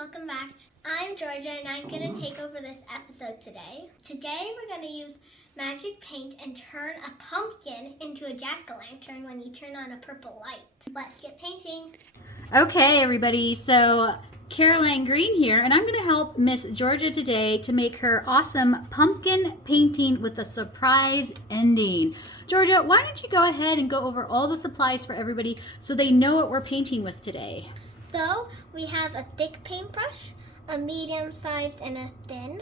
welcome back. I'm Georgia and I'm going to take over this episode today. Today we're going to use magic paint and turn a pumpkin into a jack-o'-lantern when you turn on a purple light. Let's get painting. Okay, everybody, so Caroline Green here, and I'm going to help Miss Georgia today to make her awesome pumpkin painting with a surprise ending. Georgia, why don't you go ahead and go over all the supplies for everybody so they know what we're painting with today? So we have a thick paintbrush, a medium-sized and a thin,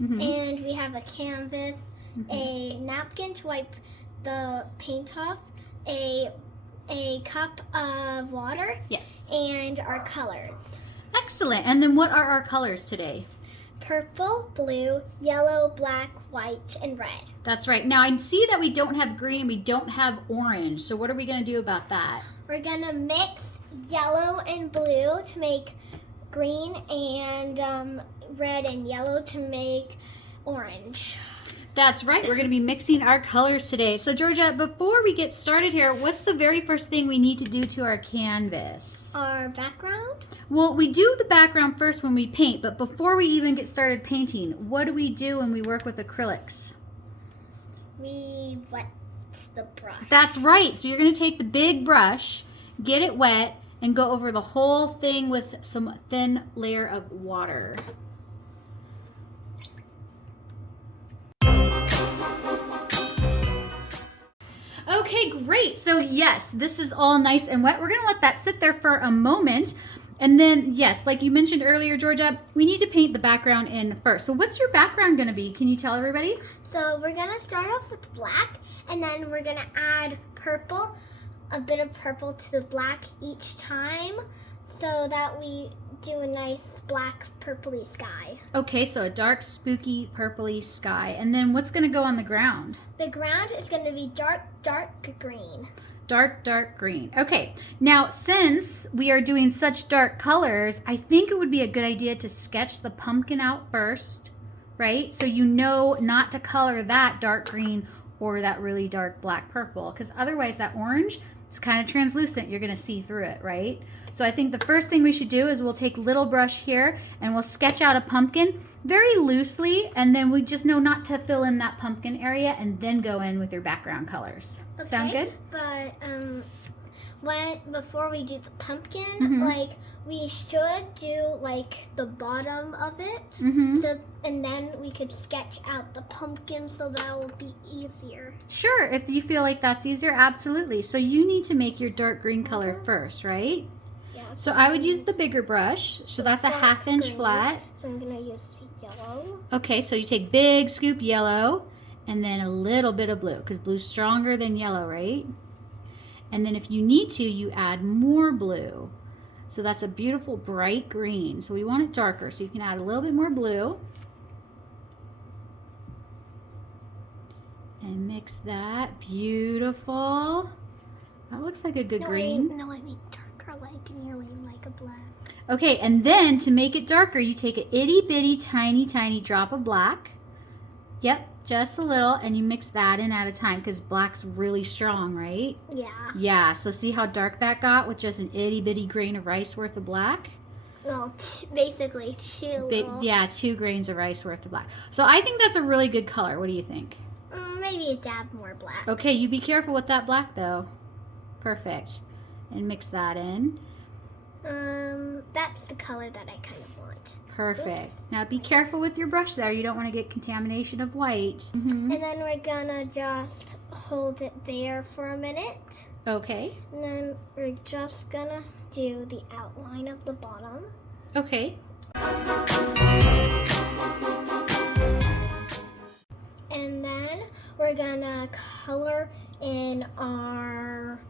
Mm-hmm. and we have a canvas, a napkin to wipe the paint off, a cup of water, Yes. and our colors. Excellent. And then what are our colors today? Purple, blue, yellow, black, white, and red. That's right. Now I see that we don't have green and we don't have orange. So what are we going to do about that? We're gonna mix yellow and blue to make green, and red and yellow to make orange. That's right. We're going to be mixing our colors today. So Georgia, before we get started here, what's the very first thing we need to do to our canvas? Our background? Well, we do the background first when we paint, but before we even get started painting, what do we do when we work with acrylics? We wet the brush. That's right. So you're going to take the big brush, get it wet, and go over the whole thing with some thin layer of water. Okay, great. So yes, this is all nice and wet. We're going to let that sit there for a moment. And then, yes, like you mentioned earlier, Georgia, we need to paint the background in first. So what's your background going to be? Can you tell everybody? So we're gonna start off with black, and then we're gonna add purple, a bit of purple to the black each time, so that we do a nice black purpley sky. Okay, so a dark, spooky, purpley sky. And then what's going to go on the ground? The ground is gonna be dark green. Dark, dark green. Okay, now since we are doing such dark colors, I think it would be a good idea to sketch the pumpkin out first, right? So you know not to color that dark green or that really dark black purple, because otherwise that orange is kind of translucent. You're gonna see through it, right? So I think the first thing we should do is we'll take little brush here and we'll sketch out a pumpkin very loosely, and then we just know not to fill in that pumpkin area and then go in with your background colors. Okay, Sound good? But before we do the pumpkin, Mhm. like we should do like the bottom of it, Mm-hmm. so and then we could sketch out the pumpkin, so that will be easier. Sure, if you feel like that's easier, absolutely. So you need to make your dark green color first, right? Yeah. So I would use the bigger brush. So that's a Dark 1/2 inch green. flat. So I'm gonna use yellow. Okay, so you take big scoop yellow and then a little bit of blue, because blue's stronger than yellow, right? And then if you need to, you add more blue. So that's a beautiful bright green. So we want it darker, so you can add a little bit more blue. And mix that. Beautiful. That looks like a good green. I mean darker, like nearly like a black. Okay, and then to make it darker, you take an itty bitty tiny drop of black. Yep, just a little, and you mix that in at a time because black's really strong, right? Yeah. Yeah, so see how dark that got with just an itty bitty grain of rice worth of black? Well, basically two. little. Yeah, 2 grains of rice worth of black. So I think that's a really good color. What do you think? Maybe a dab more black. Okay, you be careful with that black though. Perfect. And mix that in. That's the color that I kind of want. Perfect. Oops. Now be careful with your brush there. You don't want to get contamination of white. And then we're gonna just hold it there for a minute. Okay. And then we're just gonna do the outline of the bottom. Okay. And then we're gonna color in our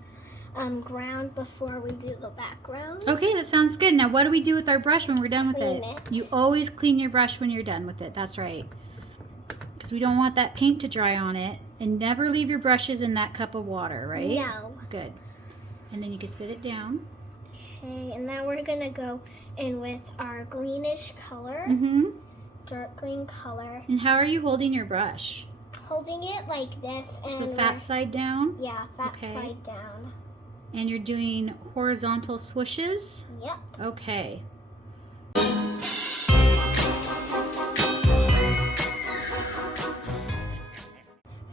ground before we do the background. Okay, that sounds good. Now what do we do with our brush when we're done with Clean it? it. You always clean your brush when you're done with it. That's right. Because we don't want that paint to dry on it. And never leave your brushes in that cup of water, right? No. Good. And then you can sit it down. Okay, and now we're gonna go in with our greenish color, Mm-hmm. dark green color. And how are you holding your brush? Holding it like this, and So fat side down? yeah, fat Okay. side down. And you're doing horizontal swooshes? Yep. Okay.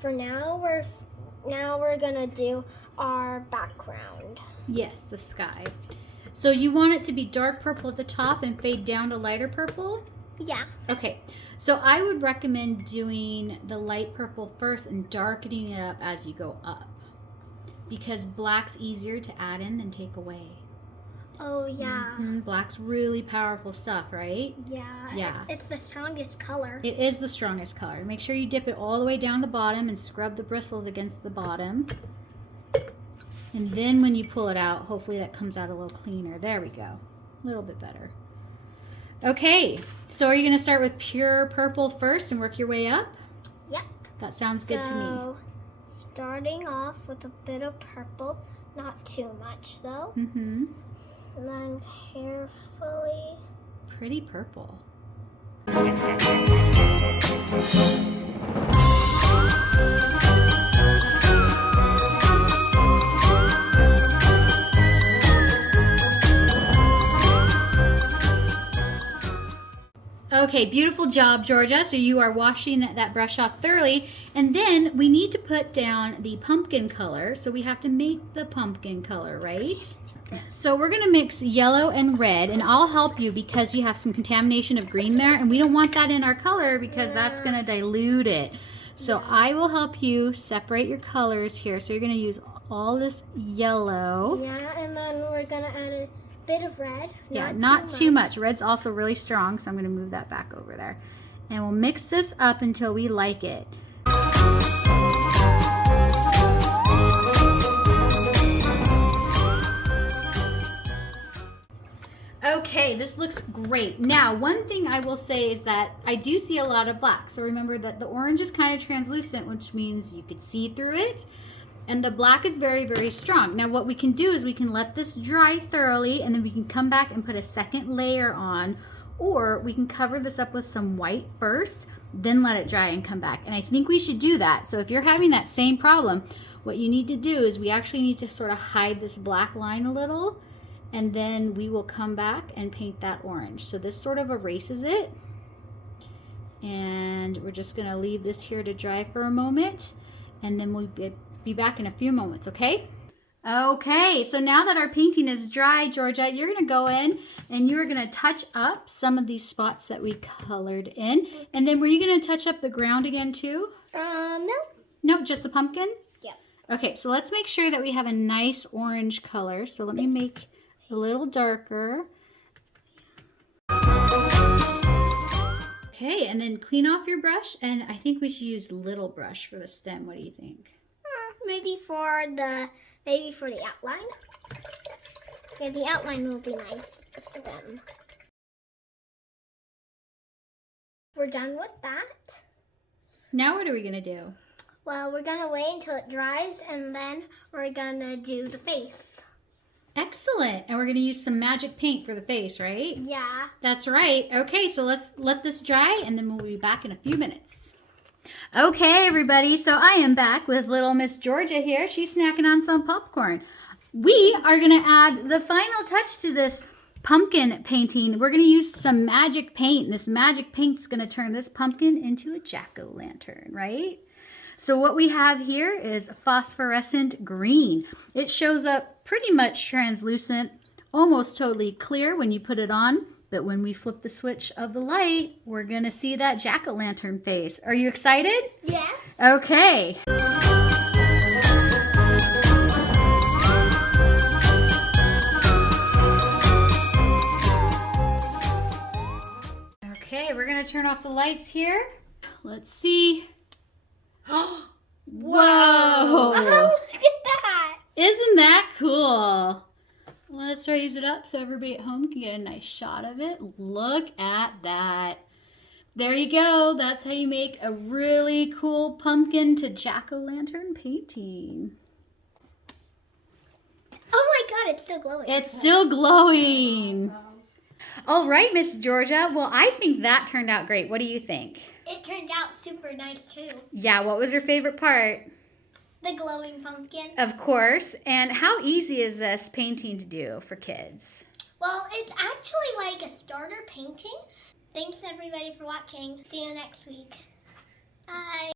for now, we're gonna do our background. Yes, the sky. So you want it to be dark purple at the top and fade down to lighter purple? Yeah. Okay, so I would recommend doing the light purple first and darkening it up as you go up, because black's easier to add in than take away. Oh, yeah. Black's really powerful stuff, right? Yeah. Yeah. It's the strongest color. It is the strongest color. Make sure you dip it all the way down the bottom and scrub the bristles against the bottom. And then when you pull it out, hopefully that comes out a little cleaner. There we go. A little bit better. Okay, so are you going to start with pure purple first and work your way up? Yep. That sounds good to me. So, starting off with a bit of purple, not too much though. Mm-hmm. And then carefully. Pretty purple. Okay, beautiful job, Georgia. So you are washing that brush off thoroughly. And then we need to put down the pumpkin color. So we have to make the pumpkin color, right? So we're going to mix yellow and red, and I'll help you because you have some contamination of green there, and we don't want that in our color because that's going to dilute it. So I will help you separate your colors here. So you're going to use all this yellow. Yeah, and then we're going to add a bit of red. Yeah, not too much. Red's also really strong, so I'm going to move that back over there. And we'll mix this up until we like it. Okay, this looks great. Now, one thing I will say is that I do see a lot of black. So remember that the orange is kind of translucent, which means you could see through it. And the black is very, very strong. Now, what we can do is we can let this dry thoroughly, and then we can come back and put a second layer on, or we can cover this up with some white first, then let it dry and come back. And I think we should do that. So if you're having that same problem, what you need to do is we actually need to sort of hide this black line a little, and then we will come back and paint that orange. So this sort of erases it. And we're just gonna leave this here to dry for a moment, and then we'll be back in a few moments, okay? Okay, so now that our painting is dry, Georgia, you're gonna go in and you're gonna touch up some of these spots that we colored in. And then were you gonna touch up the ground again too? No. No, just the pumpkin? Yeah. Okay, so let's make sure that we have a nice orange color. So let me make a little darker. Okay, and then clean off your brush, and I think we should use little brush for the stem. What do you think? Maybe for the outline. Yeah, the outline will be nice for them. We're done with that. Now what are we gonna do? Well, we're gonna wait until it dries, and then we're gonna do the face. Excellent. And we're going to use some magic paint for the face, right? Yeah. That's right. Okay, so let's let this dry, and then we'll be back in a few minutes. Okay, everybody. So I am back with little Miss Georgia here. She's snacking on some popcorn. We are going to add the final touch to this pumpkin painting. We're going to use some magic paint. This magic paint's going to turn this pumpkin into a jack-o'-lantern, right? So what we have here is phosphorescent green. It shows up pretty much translucent, almost totally clear when you put it on. But when we flip the switch of the light, we're gonna see that jack-o'-lantern face. Are you excited? Yeah. Okay. Okay, we're gonna turn off the lights here. Let's see. Whoa! Oh, look at that! Isn't that cool? Let's raise it up so everybody at home can get a nice shot of it. Look at that. There you go. That's how you make a really cool pumpkin to jack-o'-lantern painting. Oh my god, it's still glowing. It's still glowing. All right, Miss Georgia. Well, I think that turned out great. What do you think? It turned out super nice too. Yeah, what was your favorite part? The glowing pumpkin. Of course. And how easy is this painting to do for kids? Well, it's actually like a starter painting. Thanks everybody for watching. See you next week. Bye.